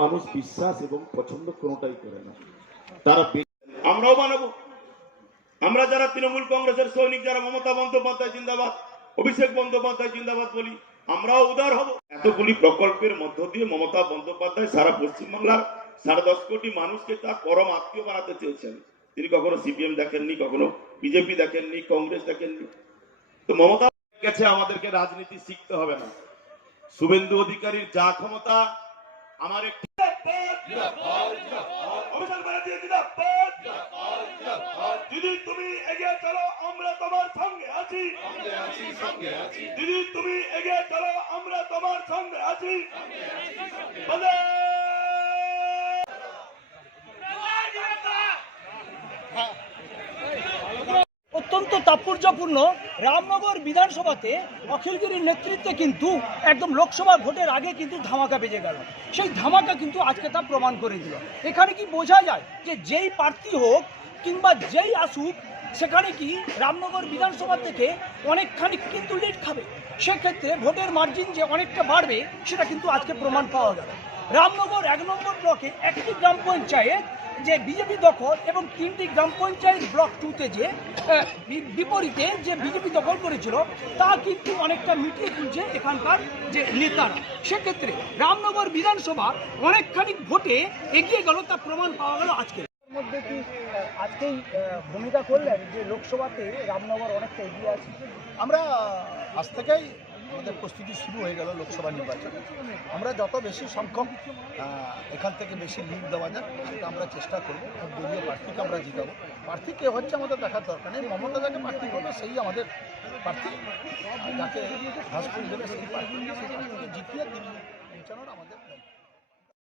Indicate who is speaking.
Speaker 1: মানুষ বিশ্বাস এবং পছন্দ কোনোটাই করে না। তারা
Speaker 2: আমরাও বানাবো। আমরা যারা তৃণমূল কংগ্রেসের সৈনিক, যারা মমতা বন্দ্যোপাধ্যায় জিন্দাবাদ, অভিষেক বন্দ্যোপাধ্যায় জিন্দাবাদ বলি, আমরাও উদার হব। এতগুলি প্রকল্পের মধ্য দিয়ে মমতা বন্দ্যোপাধ্যায় সারা পশ্চিমবাংলার সাড়ে দশ কোটি মানুষকে তার পরম আত্মীয় বানাতে চেয়েছেন। তিনি কখনো সিপিএম দেখেননি, কখনো বিজেপি দেখেননি, কংগ্রেস দেখেননি। তো মমতা গেছে, আমাদেরকে রাজনীতি শিখতে হবে না। শুভেন্দু অধিকারীর যা ক্ষমতা, আমার একটি অভিষেক দিদি, তুমি এগিয়ে চলো, আমরা তোমার সঙ্গে আছি। দিদি, তুমি এগিয়ে চলো, আমরা তোমার সঙ্গে আছি। বন্দে
Speaker 3: অত্যন্ত তাৎপর্যপূর্ণ রামনগর বিধানসভাতে অখিলগিরির নেতৃত্বে কিন্তু একদম লোকসভা ভোটের আগে কিন্তু ধামাকা বেজে গেল। সেই ধামাকা কিন্তু আজকে তা প্রমাণ করে দিল। এখানে কি বোঝা যায় যে যেই প্রার্থী হোক কিংবা যেই আসুক, সেখানে কি রামনগর বিধানসভা থেকে অনেকখানি কিন্তু লিড খাবে? সেক্ষেত্রে ভোটের মার্জিন যে অনেকটা বাড়বে, সেটা কিন্তু আজকে প্রমাণ পাওয়া গেল। রামনগর এক নম্বর ব্লকে একটি গ্রাম পঞ্চায়েত যে বিজেপি দখল এবং তিনটি গ্রাম পঞ্চায়েত ব্লক টুতে যে বিপরীতে যে বিজেপি দখল করেছিল তা কিন্তু অনেকটা মিটিয়ে তুলছে এখানকার যে নেতারা। সেক্ষেত্রে রামনগর বিধানসভা অনেকখানি ভোটে এগিয়ে গেল তা প্রমাণ পাওয়া গেল আজকে। মধ্যে কি আজকেই ভূমিকা করলেন যে লোকসভাতে রামনগর অনেকটা এগিয়ে আছে?
Speaker 4: আমরা আজ থেকেই আমাদের প্রস্তুতি শুরু হয়ে গেল লোকসভা নির্বাচন। আমরা যত বেশি সংখ্যক এখান থেকে বেশি লিড দেওয়া যায় সেটা আমরা চেষ্টা করব। দলীয় প্রার্থীকে আমরা জিতাবো। প্রার্থী কে হচ্ছে আমাদের দেখার দরকার নেই। মমতা যাকে প্রার্থী করবে সেই আমাদের প্রার্থী। যাকে ঘাস দেবে সেই প্রার্থী।